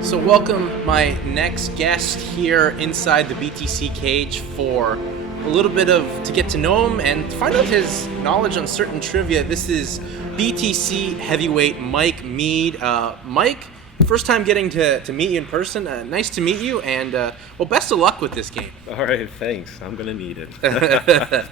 So welcome my next guest here inside the BTC cage for a little bit to get to know him and find out his knowledge on certain trivia. This is BTC heavyweight Mike Meade. Mike, first time getting to meet you in person. Nice to meet you, and well, best of luck with this game. All right, thanks. I'm gonna need it.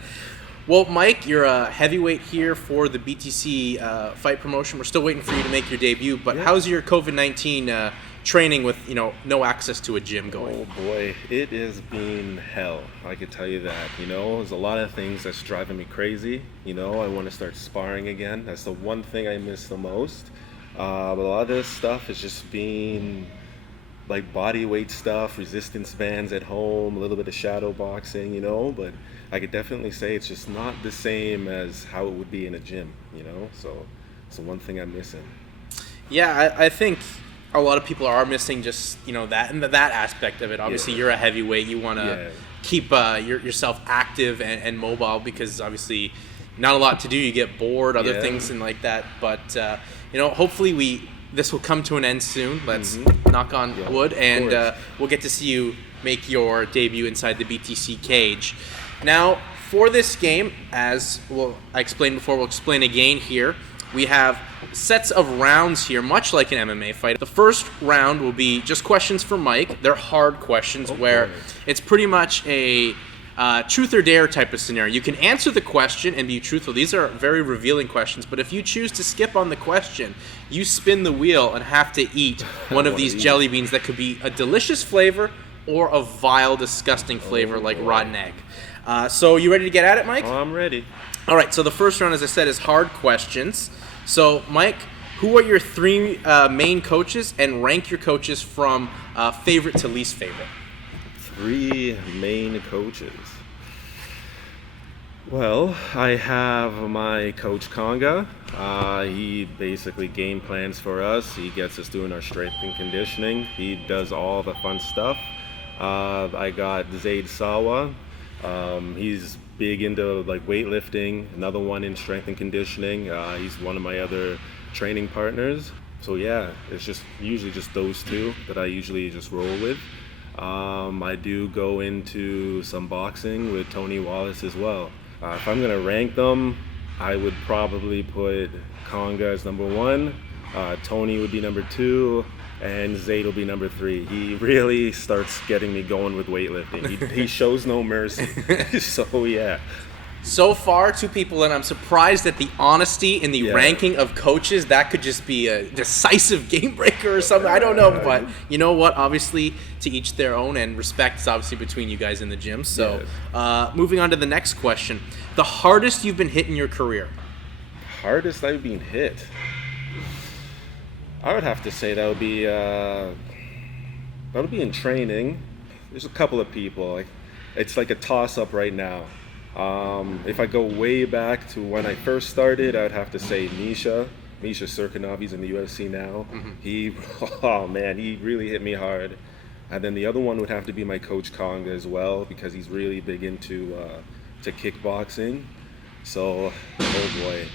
Well, Mike, you're a heavyweight here for the BTC Fight promotion. We're still waiting for you to make your debut, but how's your COVID-19 training with, no access to a gym going? Oh boy, it has been hell. I could tell you that. There's a lot of things that's driving me crazy. I want to start sparring again. That's the one thing I miss the most. But a lot of this stuff is just being like body weight stuff, resistance bands at home, a little bit of shadow boxing, but I could definitely say it's just not the same as how it would be in a gym, so it's the one thing I'm missing. Yeah, I think a lot of people are missing just, that and that aspect of it. Obviously, you're a heavyweight. You want to keep yourself active and mobile because obviously not a lot to do. You get bored, other things and like that. But, hopefully this will come to an end soon. Let's knock on wood. And we'll get to see you make your debut inside the BTC cage. Now, for this game, as I explained before, we'll explain again here. We have sets of rounds here, much like an MMA fight. The first round will be just questions for Mike. They're hard questions where it's pretty much a truth or dare type of scenario. You can answer the question and be truthful. These are very revealing questions, but if you choose to skip on the question, you spin the wheel and have to eat one of these jelly beans that could be a delicious flavor or a vile, disgusting flavor like rotten egg. So you ready to get at it, Mike? Oh, I'm ready. All right, so the first round, as I said, is hard questions. So, Mike, who are your three main coaches, and rank your coaches from favorite to least favorite? Three main coaches. Well, I have my coach Conga. He basically game plans for us. He gets us doing our strength and conditioning. He does all the fun stuff. I got Zaid Sawa. He's big into like weightlifting, another one in strength and conditioning. He's one of my other training partners. So yeah, it's just usually just those two that I usually just roll with. I do go into some boxing with Tony Wallace as well. If I'm gonna rank them, I would probably put Conga as number one, Tony would be number two, and Zaid will be number three. He really starts getting me going with weightlifting. He shows no mercy. So yeah. So far, two people, and I'm surprised at the honesty in the ranking of coaches. That could just be a decisive game breaker or something. I don't know, but you know what? Obviously, to each their own, and respect is obviously between you guys in the gym. So moving on to the next question. The hardest you've been hit in your career? Hardest I've been hit? I would have to say that would be in training. There's a couple of people. It's like a toss-up right now. If I go way back to when I first started, I would have to say Misha Serkinov. He's in the UFC now. He really hit me hard. And then the other one would have to be my coach Conga as well, because he's really big into to kickboxing. So, oh boy,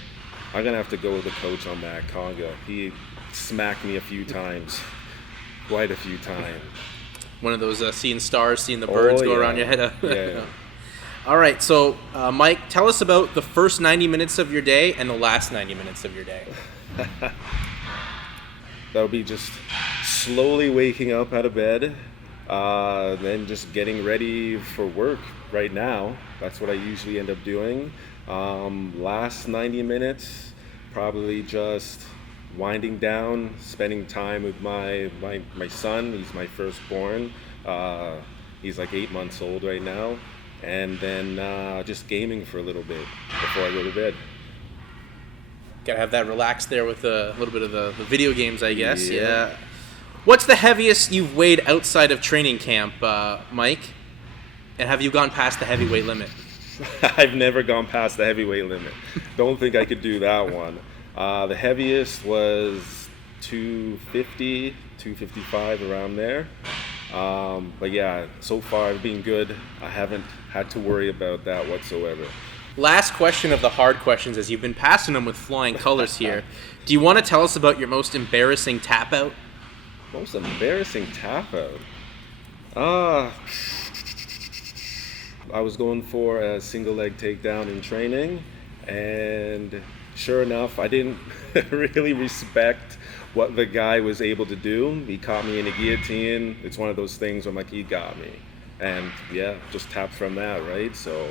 I'm gonna have to go with the coach on that, Conga. He smacked me a few times, quite a few times. One of those seeing stars, seeing the birds go around your head. Yeah. All right, so Mike, tell us about the first 90 minutes of your day and the last 90 minutes of your day. That would be just slowly waking up out of bed, then just getting ready for work right now. That's what I usually end up doing. Last 90 minutes, probably just winding down, spending time with my son. He's my firstborn. He's like 8 months old right now. And then just gaming for a little bit before I go to bed. Gotta have that relaxed there with a little bit of the video games, I guess. Yeah. What's the heaviest you've weighed outside of training camp, Mike? And have you gone past the heavyweight limit? I've never gone past the heavyweight limit. Don't think I could do that one. The heaviest was 250, 255, around there. But yeah, so far I've been good. I haven't had to worry about that whatsoever. Last question of the hard questions, as you've been passing them with flying colors here. Do you want to tell us about your most embarrassing tap out? Most embarrassing tap out? I was going for a single leg takedown in training, and sure enough, I didn't really respect what the guy was able to do. He caught me in a guillotine. It's one of those things where I'm like, he got me. And yeah, just tapped from that, right? So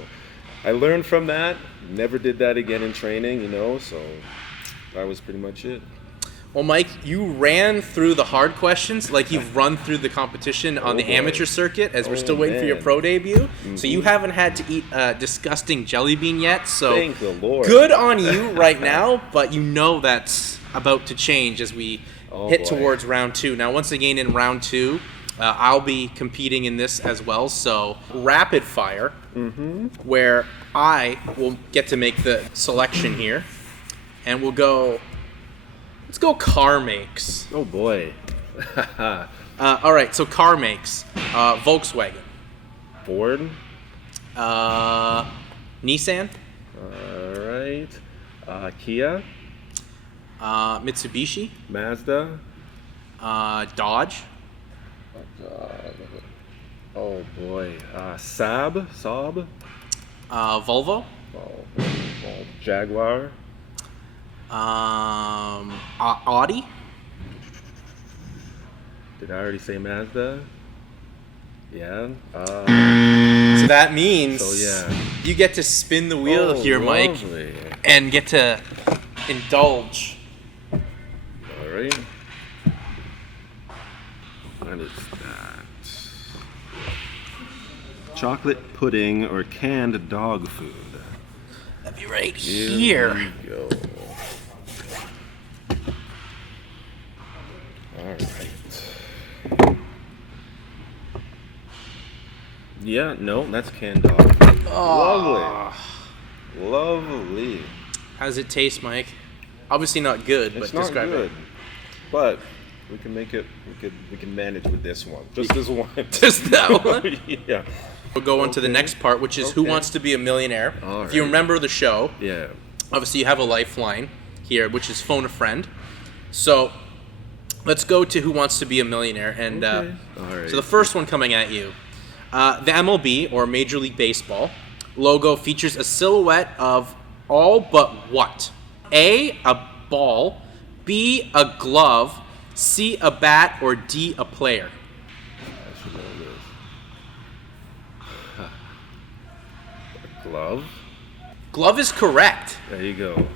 I learned from that, never did that again in training, so that was pretty much it. Well, Mike, you ran through the hard questions like you've run through the competition on the amateur circuit, as we're still waiting for your pro debut. Mm-hmm. So you haven't had to eat a disgusting jelly bean yet. So thank the Lord. Good on you right now, but that's about to change as we hit towards round 2. Now, once again, in round 2, I'll be competing in this as well. So rapid fire, where I will get to make the selection here, and we'll go. Let's go car makes. Oh boy. All right, so car makes. Volkswagen. Ford. Nissan. All right. Kia. Mitsubishi. Mazda. Dodge. Oh boy. Saab. Volvo. Jaguar. Audi. Did I already say Mazda? Yeah. So that means you get to spin the wheel here, Mike, and get to indulge. All right. What is that? Chocolate pudding or canned dog food? That'd be right here. Here we go. All right. Yeah, no, that's canned dog. Oh. Lovely. How does it taste, Mike? Obviously not good, but describe it. But we can make it. We can manage with this one. Just this one. Just that one. Yeah. We'll go on to the next part, which is Who Wants to Be a Millionaire. All if you remember the show, yeah. Obviously you have a lifeline here, which is phone a friend. So let's go to Who Wants to Be a Millionaire. And All right. So the first one coming at you. The MLB, or Major League Baseball, logo features a silhouette of all but what? A ball, B, a glove, C, a bat, or D, a player? I should know this. Glove? Glove is correct. There you go.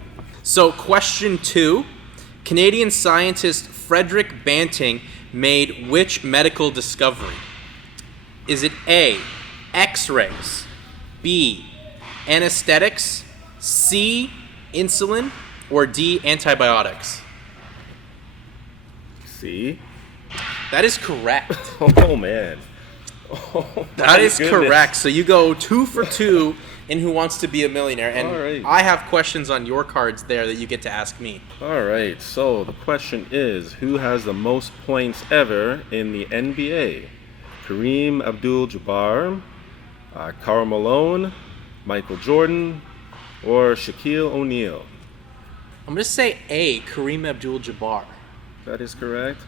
So question 2. Canadian scientist Frederick Banting made which medical discovery? Is it A, X-rays, B, anesthetics, C, insulin, or D, antibiotics? C? That is correct. Oh, man. Oh, that is correct. So you go 2 for 2 in Who Wants to Be a Millionaire. And I have questions on your cards there that you get to ask me. All right. So the question is, who has the most points ever in the NBA? Kareem Abdul-Jabbar, Karl Malone, Michael Jordan, or Shaquille O'Neal? I'm going to say A, Kareem Abdul-Jabbar. That is correct.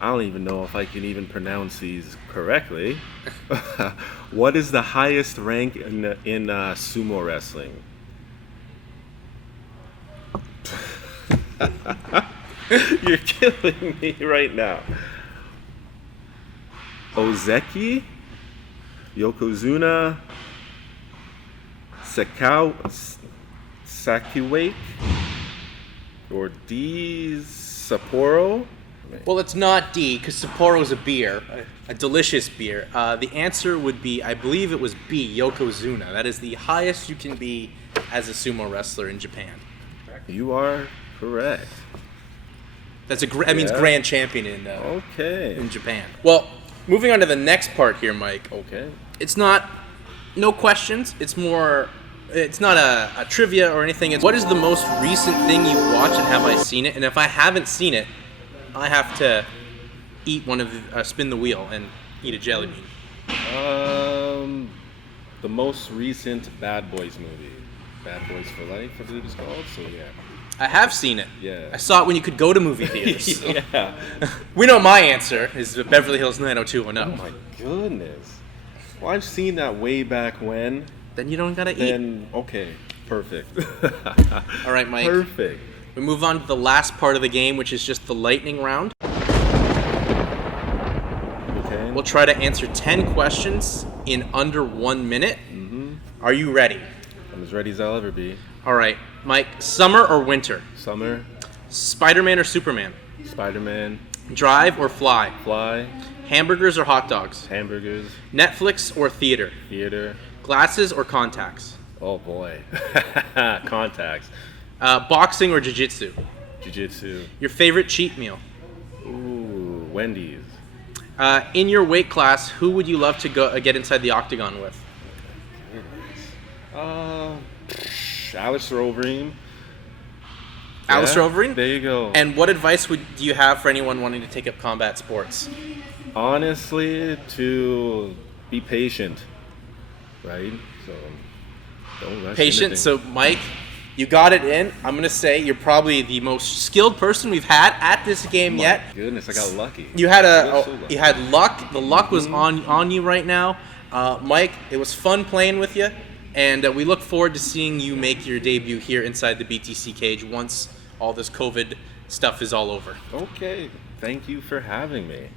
I don't even know if I can even pronounce these correctly. What is the highest rank in sumo wrestling? You're killing me right now. Ozeki, Yokozuna, Sakuwake, or D, Sapporo? Well, it's not D, because Sapporo is a beer, a delicious beer. The answer would be, I believe it was B, Yokozuna. That is the highest you can be as a sumo wrestler in Japan. You are correct. That means grand champion in Japan. Well, moving on to the next part here, Mike. Okay. It's not, no questions. It's more, it's not a trivia or anything. It's what is the most recent thing you watched and have I seen it? And if I haven't seen it, I have to eat spin the wheel and eat a jelly bean. The most recent Bad Boys movie. Bad Boys for Life, I believe it's called. So yeah. I have seen it. Yeah. I saw it when you could go to movie theaters. Yeah. We know my answer is Beverly Hills 90210. Oh my goodness. Well, I've seen that way back when. Then you don't gotta eat. Then okay, perfect. All right, Mike. Perfect. We move on to the last part of the game, which is just the lightning round. Okay. We'll try to answer 10 questions in under 1 minute. Mm-hmm. Are you ready? I'm as ready as I'll ever be. All right, Mike. Summer or winter? Summer. Spider-Man or Superman? Spider-Man. Drive or fly? Fly. Hamburgers or hot dogs? Hamburgers. Netflix or theater? Theater. Glasses or contacts? Oh boy. Contacts. Boxing or jiu-jitsu? Jiu-Jitsu. Your favorite cheat meal? Ooh, Wendy's. In your weight class, who would you love to get inside the octagon with? Alistair Overeem. Alistair Yeah, Overeem? There you go. And what advice do you have for anyone wanting to take up combat sports? Honestly, to be patient, right? So don't rush Patient. anything. So, Mike, you got it in. I'm going to say you're probably the most skilled person we've had at this game yet. Goodness, I got lucky. You had So lucky. you had luck. The luck was on you right now. Mike, it was fun playing with you. And we look forward to seeing you make your debut here inside the BTC cage once all this COVID stuff is all over. Okay, thank you for having me.